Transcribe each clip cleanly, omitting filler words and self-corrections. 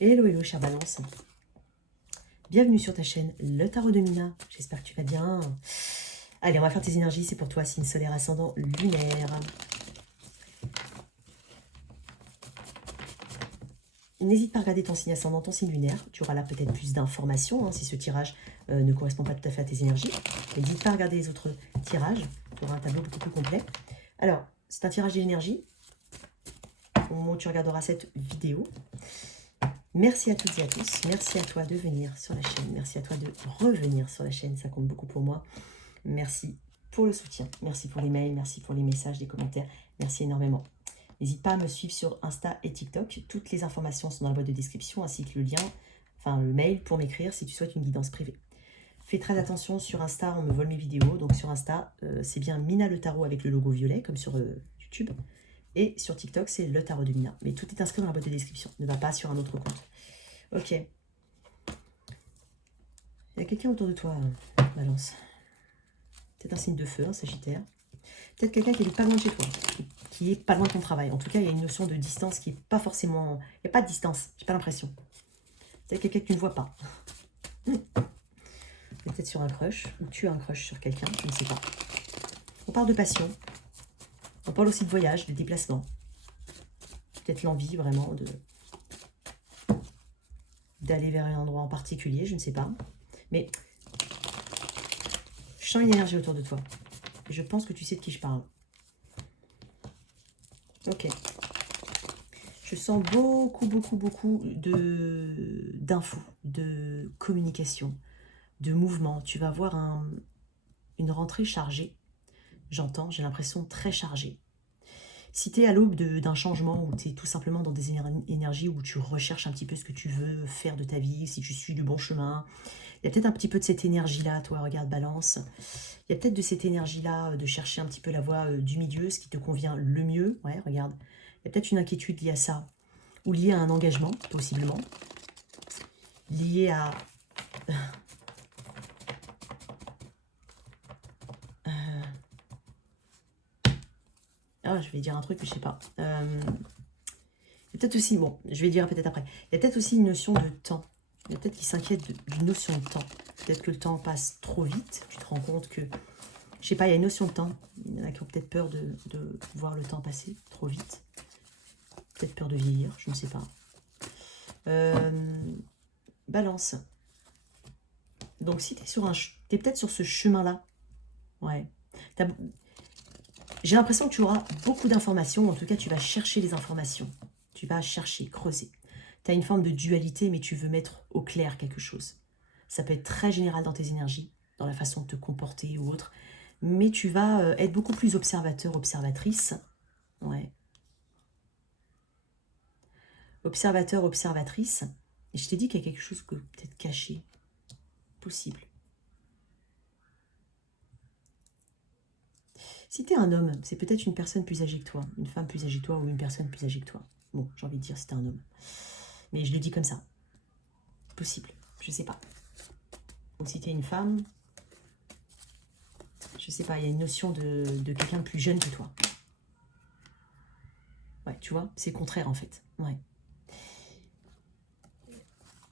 Hello, hello, chère Balance. Bienvenue sur ta chaîne, le Tarot de Mina. J'espère que tu vas bien. Allez, on va faire tes énergies. C'est pour toi, signe solaire, ascendant, lunaire. N'hésite pas à regarder ton signe ascendant, ton signe lunaire. Tu auras là peut-être plus d'informations si ce tirage ne correspond pas tout à fait à tes énergies. N'hésite pas à regarder les autres tirages. Tu auras un tableau beaucoup plus complet. Alors, c'est un tirage d'énergie. Au moment où tu regarderas cette vidéo. Merci à toutes et à tous. Merci à toi de venir sur la chaîne. Merci à toi de revenir sur la chaîne. Ça compte beaucoup pour moi. Merci pour le soutien. Merci pour les mails. Merci pour les messages, les commentaires. Merci énormément. N'hésite pas à me suivre sur Insta et TikTok. Toutes les informations sont dans la boîte de description ainsi que le lien, enfin le mail pour m'écrire si tu souhaites une guidance privée. Fais très attention sur Insta, on me vole mes vidéos. Donc sur Insta, c'est bien Mina le Tarot avec le logo violet comme sur YouTube. Et sur TikTok, c'est le Tarot de Mina. Mais tout est inscrit dans la boîte de description. Ne va pas sur un autre compte. Ok. Il y a quelqu'un autour de toi, Balance. Peut-être un signe de feu, un Sagittaire. Peut-être quelqu'un qui est pas loin de chez toi, qui est pas loin de ton travail. En tout cas, il y a une notion de distance qui est pas forcément... Il n'y a pas de distance, j'ai pas l'impression. Peut-être quelqu'un que tu ne vois pas. Peut-être sur un crush, ou tu as un crush sur quelqu'un, je ne sais pas. On parle de passion. On parle aussi de voyage, de déplacement. Peut-être l'envie vraiment d'aller vers un endroit en particulier, je ne sais pas. Mais je sens une énergie autour de toi. Je pense que tu sais de qui je parle. Ok. Je sens beaucoup d'infos, de communication, de mouvement. Tu vas avoir une rentrée chargée. J'entends, j'ai l'impression très chargée. Si tu es à l'aube d'un changement ou tu es tout simplement dans des énergies où tu recherches un petit peu ce que tu veux faire de ta vie, si tu suis du bon chemin, il y a peut-être un petit peu de cette énergie-là, toi, regarde, Balance. Il y a peut-être de cette énergie-là de chercher un petit peu la voie du milieu, ce qui te convient le mieux. Ouais, regarde. Il y a peut-être une inquiétude liée à ça. Ou liée à un engagement, possiblement. Liée à... Ah, je vais dire un truc que je sais pas. Il y a peut-être aussi... Bon, je vais dire peut-être après. Il y a peut-être aussi une notion de temps. Il y a peut-être qui s'inquiète d'une notion de temps. Peut-être que le temps passe trop vite. Tu te rends compte que... Je sais pas, il y a une notion de temps. Il y en a qui ont peut-être peur de voir le temps passer trop vite. Peut-être peur de vieillir, je ne sais pas. Balance. Donc si tu es sur t'es peut-être sur ce chemin-là. Ouais. J'ai l'impression que tu auras beaucoup d'informations. En tout cas, tu vas chercher les informations. Tu vas chercher, creuser. Tu as une forme de dualité, mais tu veux mettre au clair quelque chose. Ça peut être très général dans tes énergies, dans la façon de te comporter ou autre. Mais tu vas être beaucoup plus observateur, observatrice. Ouais. Observateur, observatrice. Et je t'ai dit qu'il y a quelque chose que peut-être caché. Possible. Si tu es un homme, c'est peut-être une personne plus âgée que toi, une femme plus âgée que toi ou une personne plus âgée que toi. Bon, j'ai envie de dire si tu es un homme. Mais je le dis comme ça. Possible, je sais pas. Ou si tu es une femme, je sais pas, il y a une notion de quelqu'un de plus jeune que toi. Ouais, tu vois, c'est le contraire en fait. Ouais.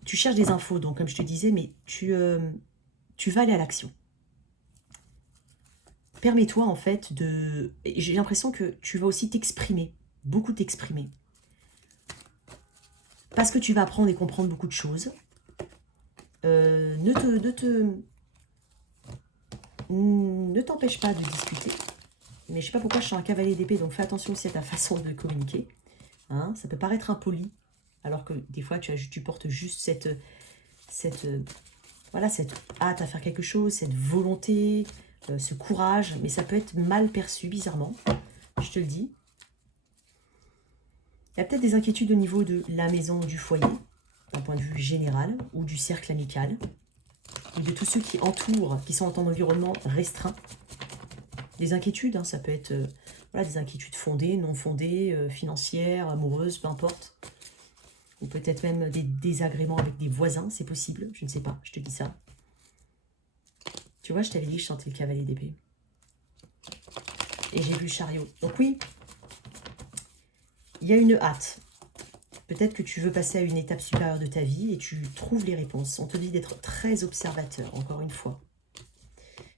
Tu cherches des infos, donc comme je te disais, mais tu vas aller à l'action. Permets-toi en fait de... J'ai l'impression que tu vas aussi t'exprimer, beaucoup t'exprimer. Parce que tu vas apprendre et comprendre beaucoup de choses. Ne t'empêche pas de discuter. Mais je sais pas pourquoi je suis un cavalier d'épée, donc fais attention aussi à ta façon de communiquer. Hein, ça peut paraître impoli, alors que des fois tu portes juste cette hâte à faire quelque chose, cette volonté, ce courage, mais ça peut être mal perçu bizarrement, je te le dis. Il y a peut-être des inquiétudes au niveau de la maison ou du foyer, d'un point de vue général, ou du cercle amical, ou de tous ceux qui entourent, qui sont dans ton environnement restreint. Des inquiétudes, hein, ça peut être voilà, des inquiétudes fondées, non fondées, financières, amoureuses, peu importe. Ou peut-être même des désagréments avec des voisins, c'est possible, je ne sais pas, je te dis ça. Tu vois, je t'avais dit que je sentais le cavalier d'épée. Et j'ai vu le chariot. Donc oui, il y a une hâte. Peut-être que tu veux passer à une étape supérieure de ta vie et tu trouves les réponses. On te dit d'être très observateur, encore une fois.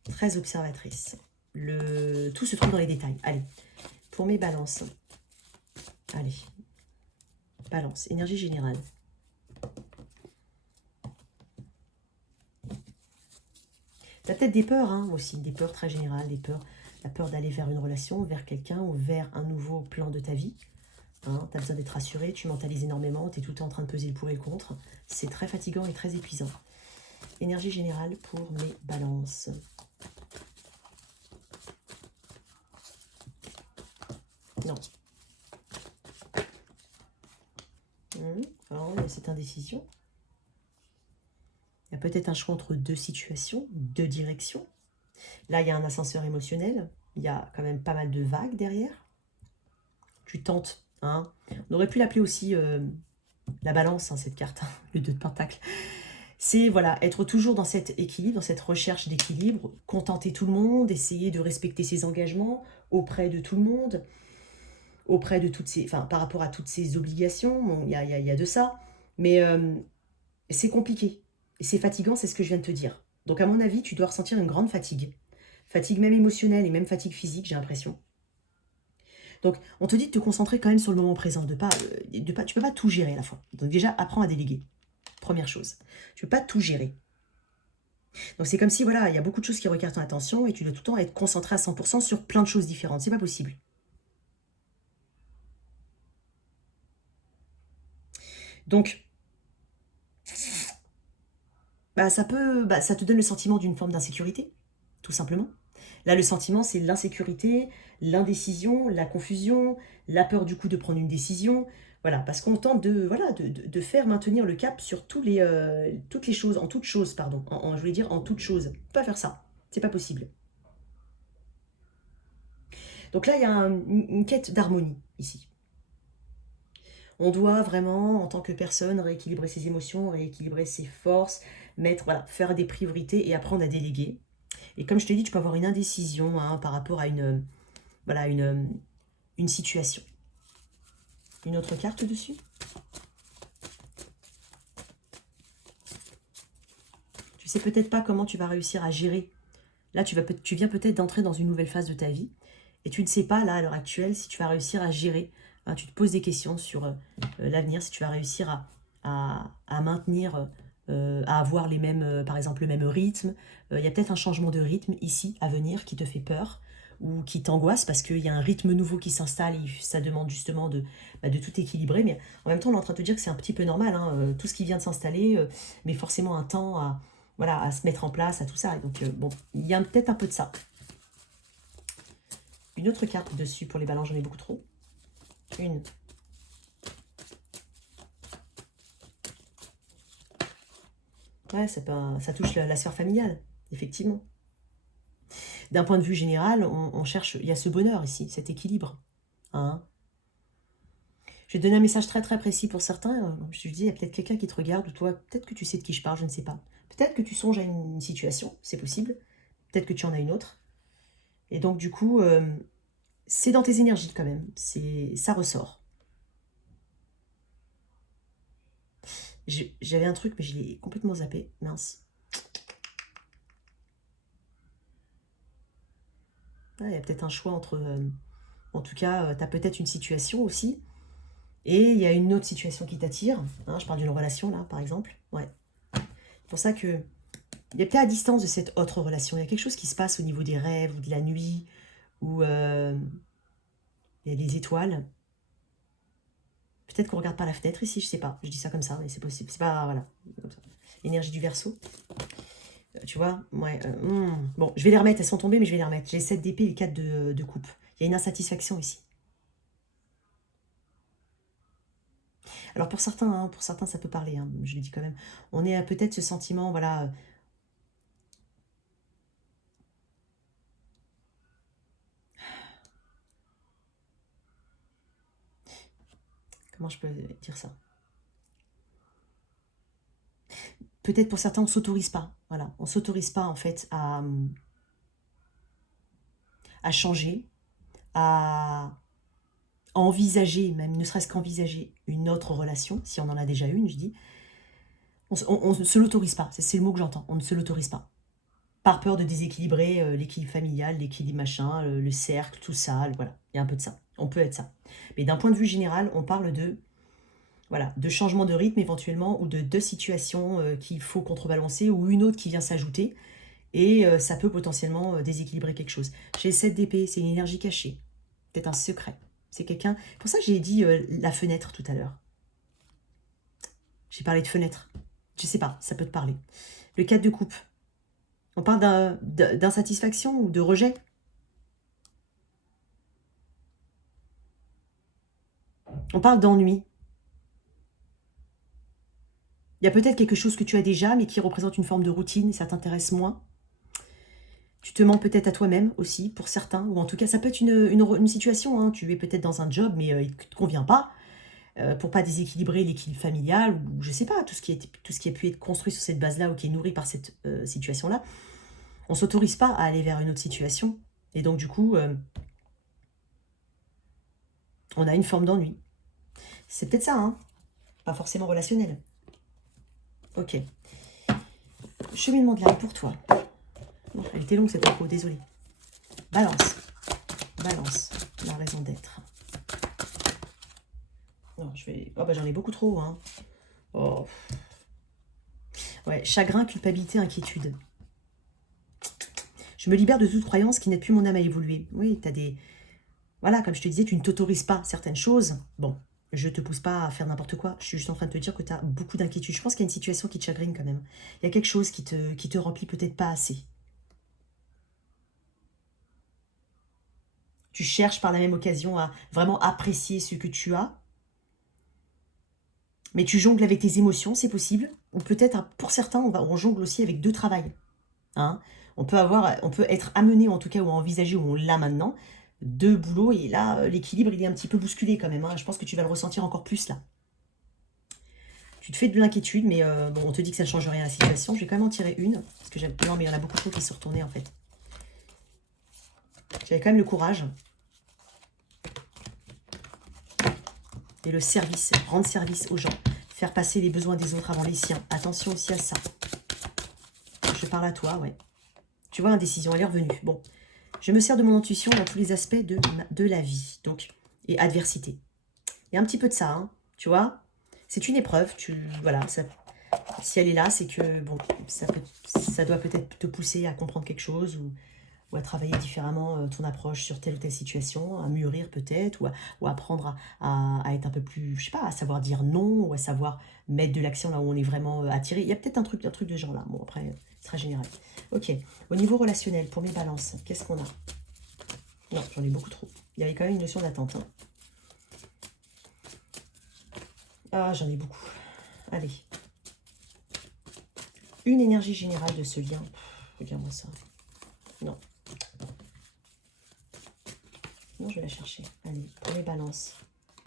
Très observatrice. Tout se trouve dans les détails. Allez, pour mes balances. Allez, balance, énergie générale. Tu as peut-être des peurs hein, aussi, des peurs très générales, la peur d'aller vers une relation, vers quelqu'un ou vers un nouveau plan de ta vie. Hein, tu as besoin d'être rassuré, tu mentalises énormément, tu es tout le temps en train de peser le pour et le contre. C'est très fatigant et très épuisant. Énergie générale pour mes balances. Non. Alors, il y a cette indécision. Il y a peut-être un choix entre deux situations, deux directions. Là, il y a un ascenseur émotionnel. Il y a quand même pas mal de vagues derrière. Tu tentes. Hein. On aurait pu l'appeler aussi la balance, hein, cette carte, hein, le 2 de pentacle. C'est voilà, être toujours dans cet équilibre, dans cette recherche d'équilibre, contenter tout le monde, essayer de respecter ses engagements auprès de tout le monde, auprès de toutes ces, enfin, par rapport à toutes ces obligations. Bon, il y a de ça, mais c'est compliqué. Et c'est fatigant, c'est ce que je viens de te dire. Donc à mon avis, tu dois ressentir une grande fatigue. Fatigue même émotionnelle et même fatigue physique, j'ai l'impression. Donc on te dit de te concentrer quand même sur le moment présent, tu peux pas tout gérer à la fois. Donc déjà, apprends à déléguer. Première chose. Tu peux pas tout gérer. Donc c'est comme si, voilà, il y a beaucoup de choses qui requièrent ton attention et tu dois tout le temps être concentré à 100% sur plein de choses différentes. C'est pas possible. Donc, ça te donne le sentiment d'une forme d'insécurité, tout simplement. Là, le sentiment, c'est l'insécurité, l'indécision, la confusion, la peur du coup de prendre une décision. Voilà, parce qu'on tente de faire maintenir le cap sur toutes les choses, en toutes choses, pardon. Je voulais dire en toutes choses. On peut pas faire ça. C'est pas possible. Donc là, il y a une quête d'harmonie, ici. On doit vraiment, en tant que personne, rééquilibrer ses émotions, rééquilibrer ses forces, faire des priorités et apprendre à déléguer. Et comme je te dis, tu peux avoir une indécision hein, par rapport à une situation. Une autre carte dessus. Tu sais peut-être pas comment tu vas réussir à gérer. Là, tu viens peut-être d'entrer dans une nouvelle phase de ta vie. Et tu ne sais pas, là, à l'heure actuelle, si tu vas réussir à gérer. Hein, tu te poses des questions sur l'avenir, si tu vas réussir à maintenir, à avoir les mêmes, par exemple, le même rythme. Il y a peut-être un changement de rythme ici, à venir, qui te fait peur ou qui t'angoisse parce qu'il y a un rythme nouveau qui s'installe et ça demande justement de tout équilibrer. Mais en même temps, on est en train de te dire que c'est un petit peu normal, hein, tout ce qui vient de s'installer, mais forcément un temps à se mettre en place, à tout ça. Et donc, bon, il y a peut-être un peu de ça. Une autre carte dessus pour les balances, j'en ai beaucoup trop. Une. Ouais, ça touche la sphère familiale, effectivement. D'un point de vue général, on cherche, il y a ce bonheur ici, cet équilibre. Hein. Je vais te donner un message très très précis pour certains. Je te dis, il y a peut-être quelqu'un qui te regarde, ou toi, peut-être que tu sais de qui je parle, je ne sais pas. Peut-être que tu songes à une situation, c'est possible. Peut-être que tu en as une autre. Et donc, du coup, c'est dans tes énergies quand même. Ça ressort. J'avais un truc, mais je l'ai complètement zappé. Mince. Il y a peut-être un choix entre... en tout cas, tu as peut-être une situation aussi. Et il y a une autre situation qui t'attire. Hein, je parle d'une relation, là, par exemple. Ouais. C'est pour ça que... Il y a peut-être à distance de cette autre relation. Il y a quelque chose qui se passe au niveau des rêves ou de la nuit. Ou il y a des étoiles. Peut-être qu'on regarde par la fenêtre ici, je sais pas. Je dis ça comme ça, mais c'est possible. C'est pas... Voilà. Comme ça. Énergie du Verseau. Tu vois, ouais. Bon, je vais les remettre. Elles sont tombées, mais je vais les remettre. J'ai 7 d'épée et 4 de coupe. Il y a une insatisfaction ici. Alors pour certains, ça peut parler, hein, je le dis quand même. On est peut-être ce sentiment, voilà. Comment je peux dire ça? Peut-être pour certains, on s'autorise pas. Voilà, on s'autorise pas en fait à changer, à envisager, même ne serait-ce qu'envisager une autre relation, si on en a déjà une, je dis, on ne se l'autorise pas. C'est le mot que j'entends. On ne se l'autorise pas. Par peur de déséquilibrer l'équilibre familial, l'équilibre machin, le cercle, tout ça. Voilà, il y a un peu de ça. On peut être ça. Mais d'un point de vue général, on parle de, voilà, de changement de rythme éventuellement, ou de deux situations qu'il faut contrebalancer, ou une autre qui vient s'ajouter. Et ça peut potentiellement déséquilibrer quelque chose. J'ai 7 d'épée, c'est une énergie cachée. Peut-être un secret. C'est quelqu'un... Pour ça que j'ai dit la fenêtre tout à l'heure. J'ai parlé de fenêtre. Je sais pas, ça peut te parler. Le 4 de coupe. On parle d'insatisfaction ou de rejet. On parle d'ennui. Il y a peut-être quelque chose que tu as déjà, mais qui représente une forme de routine, et ça t'intéresse moins. Tu te mens peut-être à toi-même aussi, pour certains. Ou en tout cas, ça peut être une situation. Hein. Tu es peut-être dans un job, mais il ne te convient pas. Pour pas déséquilibrer l'équilibre familial, ou je sais pas, tout ce qui a pu être construit sur cette base-là, ou qui est nourri par cette situation-là. On ne s'autorise pas à aller vers une autre situation. Et donc, du coup, on a une forme d'ennui. C'est peut-être ça, hein. Pas forcément relationnel. Ok. Cheminement de la vie pour toi. Bon, elle était longue cette info, désolée. Balance. Balance. La raison d'être. Non, je vais... Oh, bah j'en ai beaucoup trop, hein. Oh. Ouais, chagrin, culpabilité, inquiétude. Je me libère de toute croyance qui n'aide plus mon âme à évoluer. Oui, t'as des... Voilà, comme je te disais, tu ne t'autorises pas certaines choses. Bon, je te pousse pas à faire n'importe quoi. Je suis juste en train de te dire que tu as beaucoup d'inquiétude. Je pense qu'il y a une situation qui te chagrine quand même. Il y a quelque chose qui te remplit peut-être pas assez. Tu cherches par la même occasion à vraiment apprécier ce que tu as. Mais tu jongles avec tes émotions, c'est possible. Ou peut-être, pour certains, on jongle aussi avec deux travails. Hein, on peut être amené, en tout cas, ou envisager, ou on l'a maintenant, deux boulots, et là, l'équilibre, il est un petit peu bousculé quand même. Hein. Je pense que tu vas le ressentir encore plus, là. Tu te fais de l'inquiétude, mais bon, on te dit que ça ne change rien à la situation. Je vais quand même en tirer une, parce que non, mais il y en a beaucoup trop qui se sont retournés, en fait. J'avais quand même le courage. Et le service, rendre service aux gens. Faire passer les besoins des autres avant les siens. Attention aussi à ça. Je parle à toi, ouais. Tu vois, indécision, elle est revenue. Bon, je me sers de mon intuition dans tous les aspects de la vie. Donc, et adversité. Il y a un petit peu de ça, hein, tu vois. C'est une épreuve. Voilà, ça, si elle est là, c'est que bon, ça doit peut-être te pousser à comprendre quelque chose ou à travailler différemment ton approche sur telle ou telle situation, à mûrir peut-être, ou apprendre à être un peu plus, je sais pas, à savoir dire non, ou à savoir mettre de l'action là où on est vraiment attiré. Il y a peut-être un truc de genre là. Bon, après, c'est très général. Ok, au niveau relationnel, pour mes balances, qu'est-ce qu'on a? Non, j'en ai beaucoup trop. Il y avait quand même une notion d'attente. Hein. Ah, j'en ai beaucoup. Allez. Une énergie générale de ce lien. Regarde-moi ça. Non. Non, je vais la chercher. Allez, pour les balances.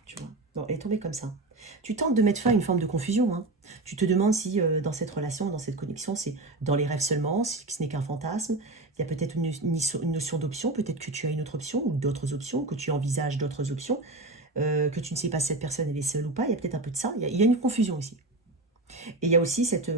Tu vois. Bon, elle est tombée comme ça. Tu tentes de mettre fin à une forme de confusion. Hein. Tu te demandes si dans cette relation, dans cette connexion, c'est dans les rêves seulement, si ce n'est qu'un fantasme. Il y a peut-être une notion d'option. Peut-être que tu as une autre option ou d'autres options, que tu envisages d'autres options, que tu ne sais pas si cette personne elle est seule ou pas. Il y a peut-être un peu de ça. Il y a une confusion ici. Et il y a aussi cette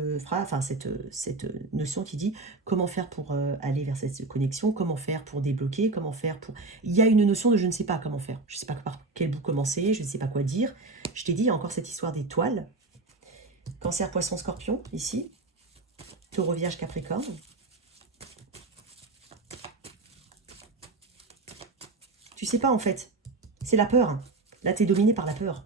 notion qui dit comment faire pour aller vers cette connexion, comment faire pour débloquer, comment faire pour... Il y a une notion de je ne sais pas comment faire. Je ne sais pas par quel bout commencer, je ne sais pas quoi dire. Je t'ai dit, il y a encore cette histoire d'étoiles. Cancer, poisson, scorpion, ici. Taureau, vierge, capricorne. Tu sais pas en fait. C'est la peur. Là, tu es dominé par la peur.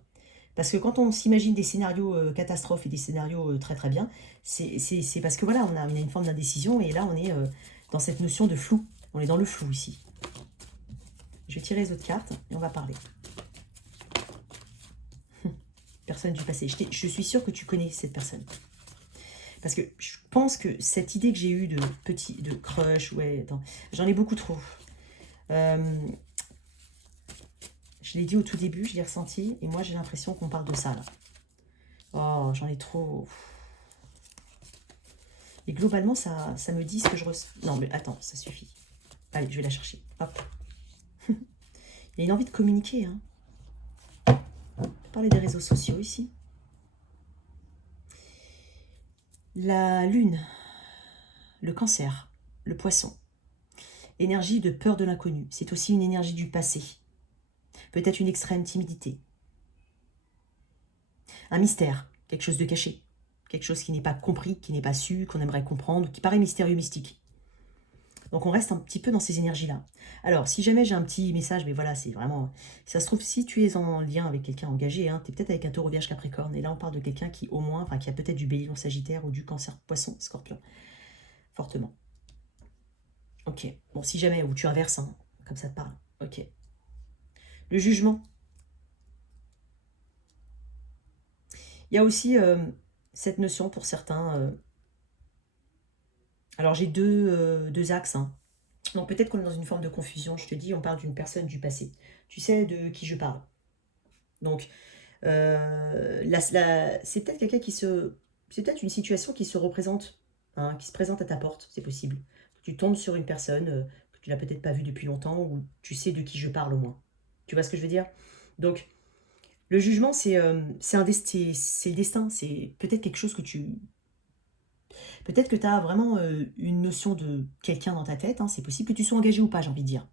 Parce que quand on s'imagine des scénarios catastrophes et des scénarios très très bien, c'est parce que voilà, on a une forme d'indécision et là on est dans cette notion de flou. On est dans le flou ici. Je vais tirer les autres cartes et on va parler. Personne du passé. Je suis sûre que tu connais cette personne. Parce que je pense que cette idée que j'ai eue de crush, ouais, j'en ai beaucoup trop. Je l'ai dit au tout début, je l'ai ressenti, et moi j'ai l'impression qu'on parle de ça là. Oh, j'en ai trop. Et globalement, ça me dit ce que je ressens. Non, mais attends, ça suffit. Allez, je vais la chercher. Hop. Il y a une envie de communiquer. Hein. parler des réseaux sociaux ici. La lune, le cancer, le poisson. Énergie de peur de l'inconnu. C'est aussi une énergie du passé. Peut-être une extrême timidité. Un mystère, quelque chose de caché. Quelque chose qui n'est pas compris, qui n'est pas su, qu'on aimerait comprendre, qui paraît mystérieux, mystique. Donc on reste un petit peu dans ces énergies-là. Alors, si jamais j'ai un petit message, mais voilà, c'est vraiment... Ça se trouve, si tu es en lien avec quelqu'un engagé, hein, tu es peut-être avec un taureau, vierge, capricorne, et là on parle de quelqu'un qui au moins, enfin qui a peut-être du bélier, sagittaire, ou du cancer, poisson, scorpion, fortement. Ok, bon, si jamais, ou tu inverses, hein, comme ça te parle, ok. Le jugement. Il y a aussi cette notion pour certains... alors j'ai deux axes, hein. Donc peut-être qu'on est dans une forme de confusion, je te dis, on parle d'une personne du passé. Tu sais de qui je parle. Donc, c'est peut-être quelqu'un qui se... C'est peut-être une situation qui se représente, hein, qui se présente à ta porte, c'est possible. Tu tombes sur une personne que tu n'as peut-être pas vue depuis longtemps, ou tu sais de qui je parle au moins. Tu vois ce que je veux dire? Donc, le jugement, c'est le destin. C'est peut-être quelque chose que tu... Peut-être que tu as vraiment une notion de quelqu'un dans ta tête, hein, c'est possible que tu sois engagé ou pas, j'ai envie de dire.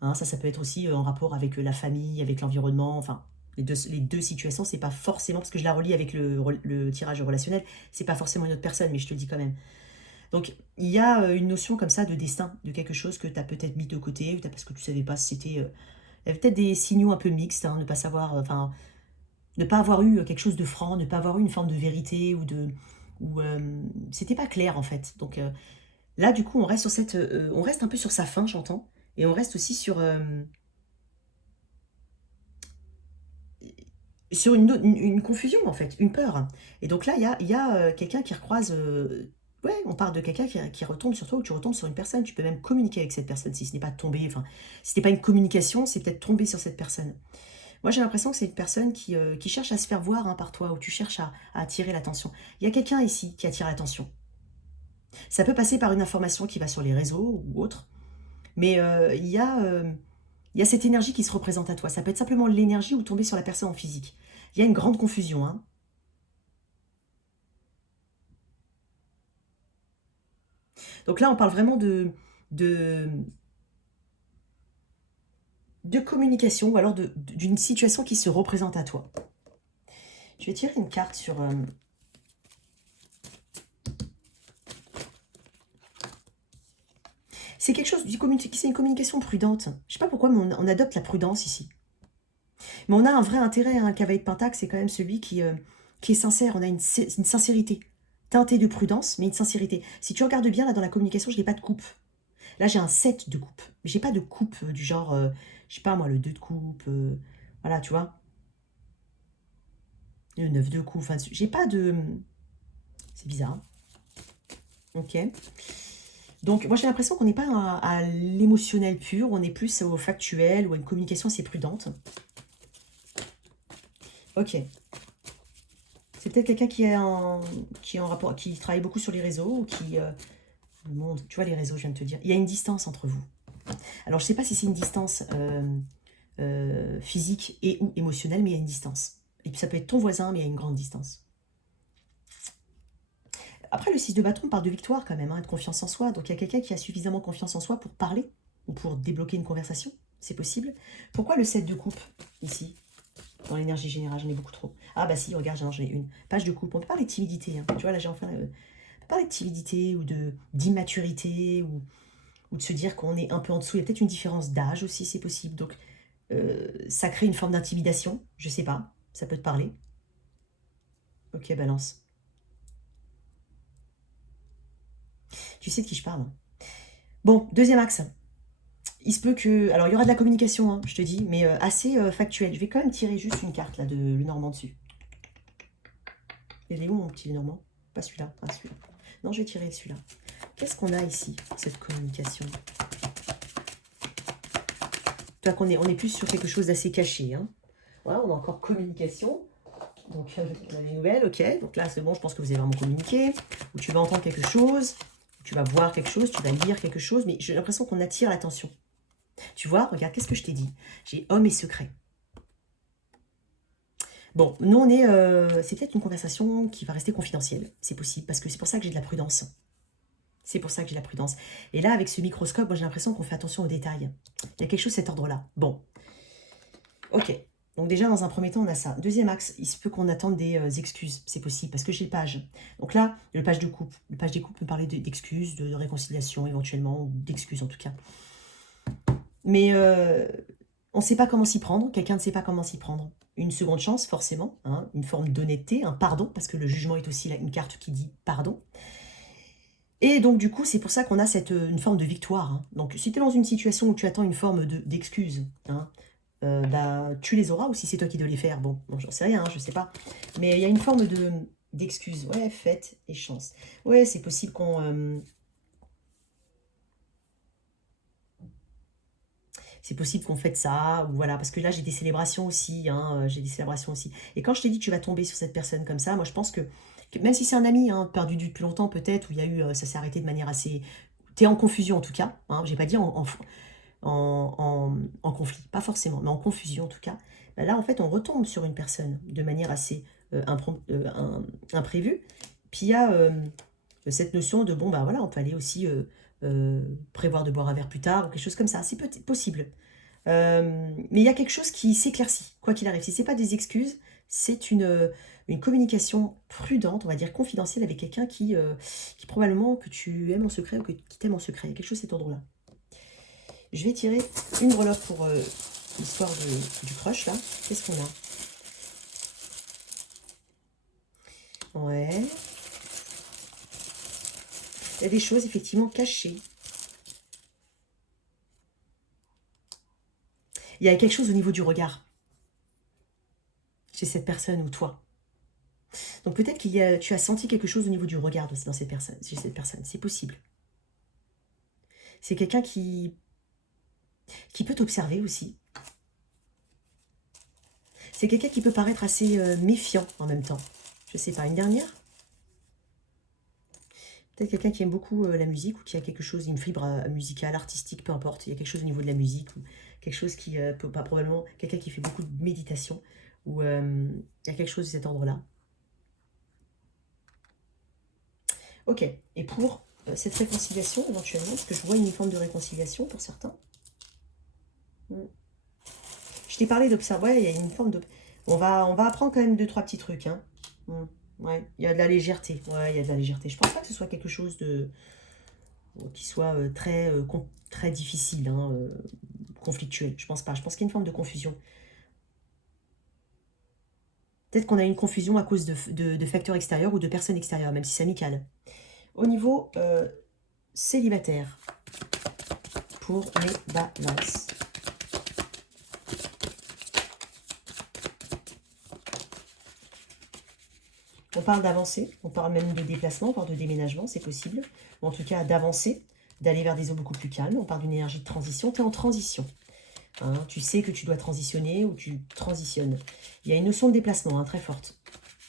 Hein, ça peut être aussi en rapport avec la famille, avec l'environnement, enfin, les deux situations, c'est pas forcément, parce que je la relie avec le tirage relationnel, c'est pas forcément une autre personne, mais je te le dis quand même. Donc, il y a une notion comme ça de destin, de quelque chose que tu as peut-être mis de côté, ou parce que tu savais pas si c'était... il y avait peut-être des signaux un peu mixtes, hein, ne pas savoir, enfin, ne pas avoir eu quelque chose de franc, ne pas avoir eu une forme de vérité, ou de... Ou c'était pas clair, en fait. Donc, là, du coup, on reste sur cette... on reste un peu sur sa fin, j'entends, et on reste aussi sur une confusion, en fait, une peur. Et donc là, il y a quelqu'un qui recroise... ouais, on parle de quelqu'un qui retombe sur toi, ou tu retombes sur une personne. Tu peux même communiquer avec cette personne, si ce n'est pas tomber... Enfin, si ce n'est pas une communication, c'est peut-être tomber sur cette personne. Moi, j'ai l'impression que c'est une personne qui cherche à se faire voir, hein, par toi, ou tu cherches à attirer l'attention. Il y a quelqu'un ici qui attire l'attention. Ça peut passer par une information qui va sur les réseaux ou autre, mais il y a cette énergie qui se représente à toi. Ça peut être simplement l'énergie ou tomber sur la personne en physique. Il y a une grande confusion, hein. Donc là, on parle vraiment de, de communication, ou alors d'une situation qui se représente à toi. Je vais tirer une carte sur... c'est quelque chose, c'est une communication prudente. Je sais pas pourquoi, mais on adopte la prudence ici. Mais on a un vrai intérêt, hein. Un cavalier de Pentacle, c'est quand même celui qui est sincère. On a une sincérité teintée de prudence, mais une sincérité. Si tu regardes bien, là, dans la communication, je n'ai pas de coupe. Là, j'ai un 7 de coupe. Mais j'ai pas de coupe du genre, je sais pas moi, le 2 de coupe. Voilà, tu vois. Le 9 de coupe. Enfin, j'ai pas de... C'est bizarre, hein. Ok. Donc, moi, j'ai l'impression qu'on n'est pas à l'émotionnel pur. On est plus au factuel ou à une communication assez prudente. Ok. C'est peut-être quelqu'un qui est en rapport, qui travaille beaucoup sur les réseaux, ou qui... le monde, tu vois les réseaux, je viens de te dire. Il y a une distance entre vous. Alors, je ne sais pas si c'est une distance physique et ou émotionnelle, mais il y a une distance. Et puis, ça peut être ton voisin, mais il y a une grande distance. Après, le 6 de bâton parle de victoire quand même, hein, de confiance en soi. Donc, il y a quelqu'un qui a suffisamment confiance en soi pour parler ou pour débloquer une conversation. C'est possible. Pourquoi le 7 de coupe, ici, dans l'énergie générale? J'en ai beaucoup trop. Ah bah si, regarde, j'en ai une. Page de coupe. On peut parler de timidité, hein. Tu vois, là, j'ai enfin... on peut parler de timidité ou d'immaturité, ou de se dire qu'on est un peu en dessous. Il y a peut-être une différence d'âge aussi, c'est possible. Donc, ça crée une forme d'intimidation. Je sais pas. Ça peut te parler. Ok, balance. Tu sais de qui je parle. Bon, deuxième axe. Il se peut que... Alors, il y aura de la communication, hein, je te dis, mais assez factuelle. Je vais quand même tirer juste une carte, là, de Lenormand dessus. Il est où, mon petit Lenormand? Pas celui-là, pas celui-là. Non, je vais tirer celui-là. Qu'est-ce qu'on a ici, pour cette communication? Tu vois qu'on est, on est plus sur quelque chose d'assez caché, hein. Voilà, on a encore communication. Donc, on a les nouvelles, ok. Donc là, c'est bon, je pense que vous avez vraiment communiqué. Ou tu vas entendre quelque chose, tu vas voir quelque chose, tu vas lire quelque chose, mais j'ai l'impression qu'on attire l'attention. Tu vois, regarde, qu'est-ce que je t'ai dit? J'ai homme et secret. Bon, nous on est... c'est peut-être une conversation qui va rester confidentielle. C'est possible, parce que c'est pour ça que j'ai de la prudence. C'est pour ça que j'ai de la prudence. Et là, avec ce microscope, moi j'ai l'impression qu'on fait attention aux détails. Il y a quelque chose de cet ordre-là. Bon, ok. Donc déjà, dans un premier temps, on a ça. Deuxième axe, il se peut qu'on attende des excuses. C'est possible, parce que j'ai le page. Donc là, le page de couple. Le page des couples peut parler d'excuses, de réconciliation éventuellement, ou d'excuses en tout cas. Mais on ne sait pas comment s'y prendre. Quelqu'un ne sait pas comment s'y prendre. Une seconde chance, forcément. Hein, une forme d'honnêteté, un pardon, parce que le jugement est aussi là, une carte qui dit pardon. Et donc, du coup, c'est pour ça qu'on a une forme de victoire. Hein. Donc, si tu es dans une situation où tu attends une forme d'excuse, hein, bah, tu les auras, ou si c'est toi qui dois les faire. Bon j'en sais rien, hein, je sais pas. Mais il y a une forme d'excuse. Ouais, fête et chance. Ouais, c'est possible qu'on... c'est possible qu'on fête ça, ou voilà, parce que là, j'ai des célébrations aussi, hein, j'ai des célébrations aussi. Et quand je t'ai dit que tu vas tomber sur cette personne comme ça, moi, je pense que même si c'est un ami, hein, perdu depuis longtemps peut-être, où il y a eu, ça s'est arrêté de manière assez... T'es en confusion en tout cas, hein, j'ai pas dit en conflit, pas forcément, mais en confusion en tout cas. Bah là, en fait, on retombe sur une personne de manière assez imprévue. Puis il y a cette notion de, bon, bah voilà, on peut aller aussi prévoir de boire un verre plus tard, ou quelque chose comme ça, c'est possible. Mais il y a quelque chose qui s'éclaircit, quoi qu'il arrive. Si ce n'est pas des excuses, c'est une communication prudente, on va dire confidentielle, avec quelqu'un qui probablement que tu aimes en secret ou qui t'aime en secret. Il y a quelque chose de cet ordre-là. Je vais tirer une breloque pour l'histoire du crush, là. Qu'est-ce qu'on a? Ouais. Il y a des choses, effectivement, cachées. Il y a quelque chose au niveau du regard chez cette personne ou toi. Donc peut-être que tu as senti quelque chose au niveau du regard aussi chez cette personne. C'est possible. C'est quelqu'un qui peut t'observer aussi. C'est quelqu'un qui peut paraître assez méfiant en même temps. Je sais pas, une dernière? Peut-être quelqu'un qui aime beaucoup la musique, ou qui a quelque chose, une fibre musicale, artistique, peu importe. Il y a quelque chose au niveau de la musique, ou quelque chose qui peut pas, probablement quelqu'un qui fait beaucoup de méditation, ou il y a quelque chose de cet ordre-là. Ok, et pour cette réconciliation, éventuellement, est-ce que je vois une forme de réconciliation pour certains? Je t'ai parlé d'observer, ouais, il y a une forme de... On va apprendre quand même 2-3 petits trucs, hein. Ouais, il y a de la légèreté, ouais, il y a de la légèreté. Je pense pas que ce soit quelque chose de... qui soit très difficile, hein, conflictuel, je pense pas. Je pense qu'il y a une forme de confusion. Peut-être qu'on a une confusion à cause de facteurs extérieurs ou de personnes extérieures, même si c'est amical. Au niveau célibataire, pour les balances. On parle d'avancer, on parle même de déplacement, on parle de déménagement, c'est possible. Ou en tout cas d'avancer, d'aller vers des eaux beaucoup plus calmes. On parle d'une énergie de transition, tu es en transition. Hein, tu sais que tu dois transitionner ou tu transitionnes. Il y a une notion de déplacement très forte.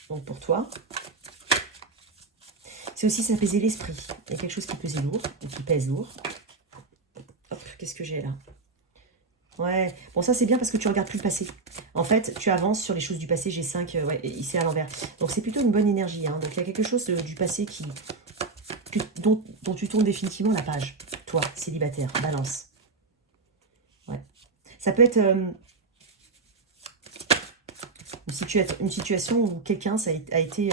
Donc pour toi, c'est aussi s'apaiser l'esprit. Il y a quelque chose qui pesait lourd, ou qui pèse lourd. Hop, qu'est-ce que j'ai là? Ouais, bon ça c'est bien parce que tu regardes plus le passé. En fait, tu avances sur les choses du passé, G5, ouais, ici à l'envers. Donc c'est plutôt une bonne énergie. Hein. Donc il y a quelque chose du passé dont tu tournes définitivement la page. Toi, célibataire, balance. Ouais. Ça peut être une situation où quelqu'un a été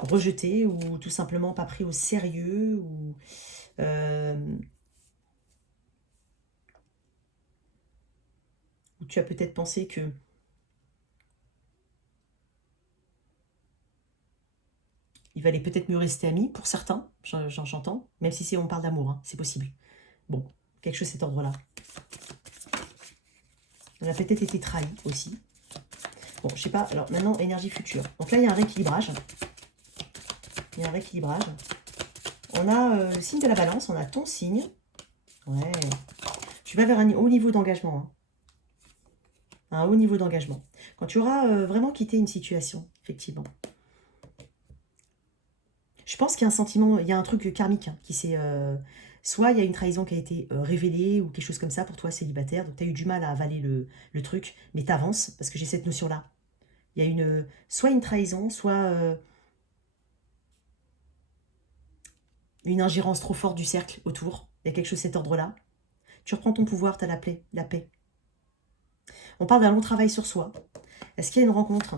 rejeté ou tout simplement pas pris au sérieux ou... où tu as peut-être pensé que il valait peut-être mieux rester ami, pour certains, j'entends, même si on parle d'amour, hein, c'est possible. Bon, quelque chose de cet ordre-là. On a peut-être été trahi aussi. Bon, je sais pas, alors maintenant, énergie future. Donc là, il y a un rééquilibrage. Il y a un rééquilibrage. On a le signe de la balance, on a ton signe. Ouais. Tu vas vers un haut niveau d'engagement. Hein. Un haut niveau d'engagement. Quand tu auras vraiment quitté une situation, effectivement. Je pense qu'il y a un sentiment, il y a un truc karmique hein, qui s'est... soit il y a une trahison qui a été révélée ou quelque chose comme ça pour toi célibataire. Donc tu as eu du mal à avaler le truc, mais tu avances parce que j'ai cette notion-là. Il y a soit une trahison, soit une ingérence trop forte du cercle autour. Il y a quelque chose de cet ordre-là. Tu reprends ton pouvoir, tu as la paix, la paix. On parle d'un long travail sur soi. Est-ce qu'il y a une rencontre?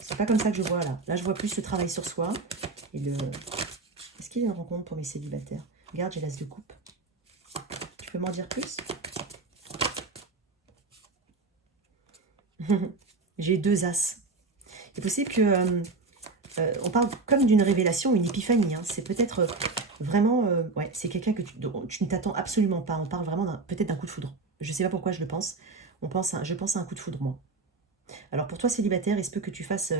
C'est pas comme ça que je vois là. Là, je vois plus le travail sur soi. Et Est-ce qu'il y a une rencontre pour mes célibataires? Regarde, j'ai l'as de coupe. Tu peux m'en dire plus? J'ai 2 as. Il est possible que on parle comme d'une révélation, une épiphanie. Hein. C'est peut-être vraiment... ouais, c'est quelqu'un que tu ne t'attends absolument pas. On parle vraiment peut-être d'un coup de foudre. Je ne sais pas pourquoi je le pense. Je pense à un coup de foudre, moi. Alors pour toi, célibataire, il se peut que tu fasses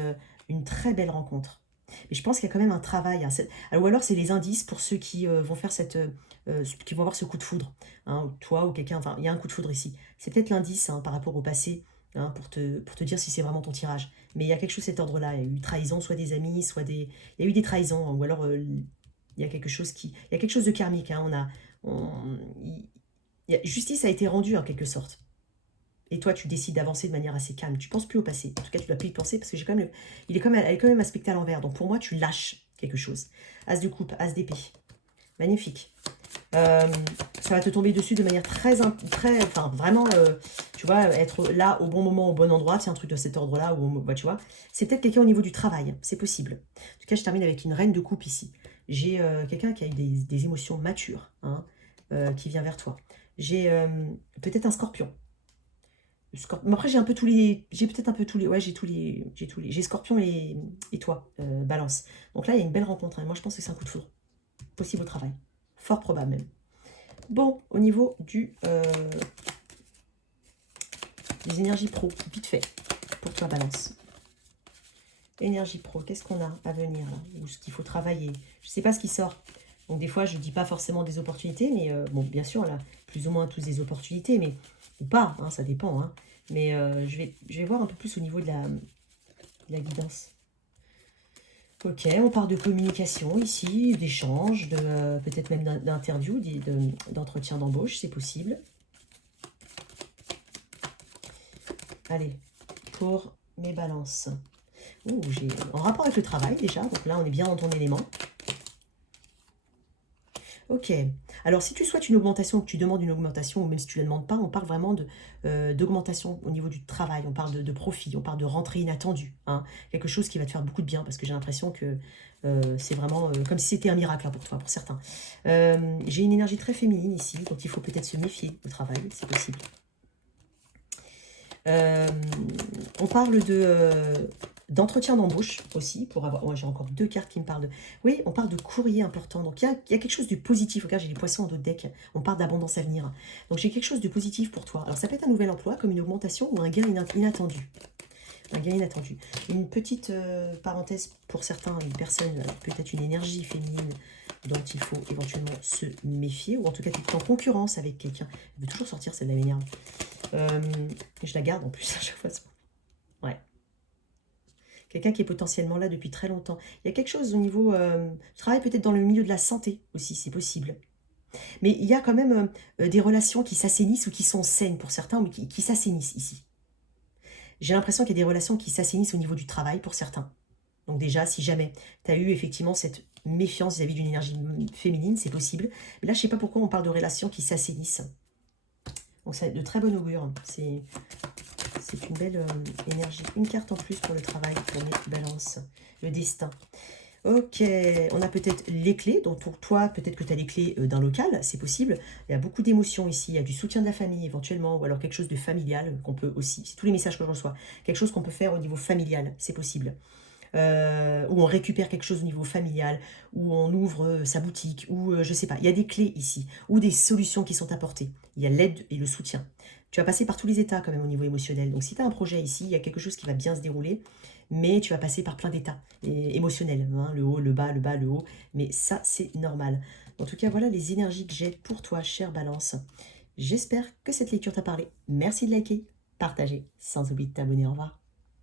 une très belle rencontre. Mais je pense qu'il y a quand même un travail. Hein. Ou alors c'est les indices pour ceux qui vont faire qui vont avoir ce coup de foudre. Hein, toi ou quelqu'un, enfin, il y a un coup de foudre ici. C'est peut-être l'indice hein, par rapport au passé, hein, pour te dire si c'est vraiment ton tirage. Mais il y a quelque chose de cet ordre-là. Il y a eu trahison, soit des amis, soit des... Il y a eu des trahisons, hein, ou alors il y a quelque chose qui... Il y a quelque chose de karmique. Hein, justice a été rendue en quelque sorte. Et toi, tu décides d'avancer de manière assez calme. Tu ne penses plus au passé. En tout cas, tu ne dois plus y penser parce que elle est quand même aspectée à l'envers. Donc pour moi, tu lâches quelque chose. As de coupe, as d'épée. Magnifique. Ça va te tomber dessus de manière enfin vraiment, tu vois, être là au bon moment, au bon endroit. C'est un truc de cet ordre-là. Bah, tu vois, c'est peut-être quelqu'un au niveau du travail. C'est possible. En tout cas, je termine avec une reine de coupe ici. J'ai quelqu'un qui a eu des émotions matures, hein, qui vient vers toi. J'ai peut-être un scorpion. Mais après, j'ai un peu tous les... J'ai peut-être un peu tous les... Ouais, j'ai tous les... J'ai Scorpion et toi, Balance. Donc là, il y a une belle rencontre. Hein. Moi, je pense que c'est un coup de foudre. Possible au travail. Fort probable même. Bon, au niveau des énergies pro, vite fait, pour toi, Balance. Énergie pro, qu'est-ce qu'on a à venir là? Ou ce qu'il faut travailler? Je ne sais pas ce qui sort. Donc des fois, je ne dis pas forcément des opportunités, mais bon, bien sûr, là, plus ou moins tous des opportunités, mais ou pas, hein, ça dépend. Hein. Mais je vais voir un peu plus au niveau de la guidance. Ok, on parle de communication ici, d'échange, peut-être même d'interview, d'entretien d'embauche, c'est possible. Allez, pour mes balances. Ouh, j'ai en rapport avec le travail déjà, donc là on est bien dans ton élément. Ok, alors si tu souhaites une augmentation, que tu demandes une augmentation, ou même si tu ne la demandes pas, on parle vraiment d'augmentation au niveau du travail, on parle de profit, on parle de rentrée inattendue, hein, quelque chose qui va te faire beaucoup de bien, parce que j'ai l'impression que c'est vraiment comme si c'était un miracle hein, pour toi, pour certains. J'ai une énergie très féminine ici, donc il faut peut-être se méfier au travail, c'est possible. On parle d'entretien d'embauche aussi, pour avoir... Ouais, j'ai encore 2 cartes qui me parlent de... Oui, on parle de courrier important, donc il y a quelque chose de positif. Regarde, j'ai les poissons en dos de deck, on parle d'abondance à venir. Donc j'ai quelque chose de positif pour toi. Alors ça peut être un nouvel emploi, comme une augmentation ou un gain inattendu. Un gain inattendu. Une petite parenthèse pour certains, une personne, peut-être une énergie féminine dont il faut éventuellement se méfier, ou en tout cas tu es en concurrence avec quelqu'un. Elle veut toujours sortir, celle-là m'énerve. Je la garde en plus à chaque fois. Ouais. Quelqu'un qui est potentiellement là depuis très longtemps. Il y a quelque chose au niveau... je travaille peut-être dans le milieu de la santé aussi, c'est possible. Mais il y a quand même des relations qui s'assainissent ou qui sont saines pour certains, mais qui s'assainissent ici. J'ai l'impression qu'il y a des relations qui s'assainissent au niveau du travail pour certains. Donc déjà, si jamais tu as eu effectivement cette méfiance vis-à-vis d'une énergie féminine, c'est possible. Mais là, je ne sais pas pourquoi on parle de relations qui s'assainissent. Donc c'est de très bon augure. C'est une belle énergie. Une carte en plus pour le travail, pour mes balances. Le destin. Ok, on a peut-être les clés. Donc pour toi, peut-être que tu as les clés d'un local, c'est possible. Il y a beaucoup d'émotions ici. Il y a du soutien de la famille éventuellement, ou alors quelque chose de familial qu'on peut aussi. C'est tous les messages que je reçois. Quelque chose qu'on peut faire au niveau familial, c'est possible. Où on récupère quelque chose au niveau familial, où on ouvre sa boutique, ou je sais pas, il y a des clés ici, ou des solutions qui sont apportées. Il y a l'aide et le soutien. Tu vas passer par tous les états quand même au niveau émotionnel. Donc si tu as un projet ici, il y a quelque chose qui va bien se dérouler, mais tu vas passer par plein d'états émotionnels, hein, le haut, le bas, le haut, mais ça c'est normal. En tout cas, voilà les énergies que j'ai pour toi, chère Balance. J'espère que cette lecture t'a parlé. Merci de liker, partager, sans oublier de t'abonner. Au revoir.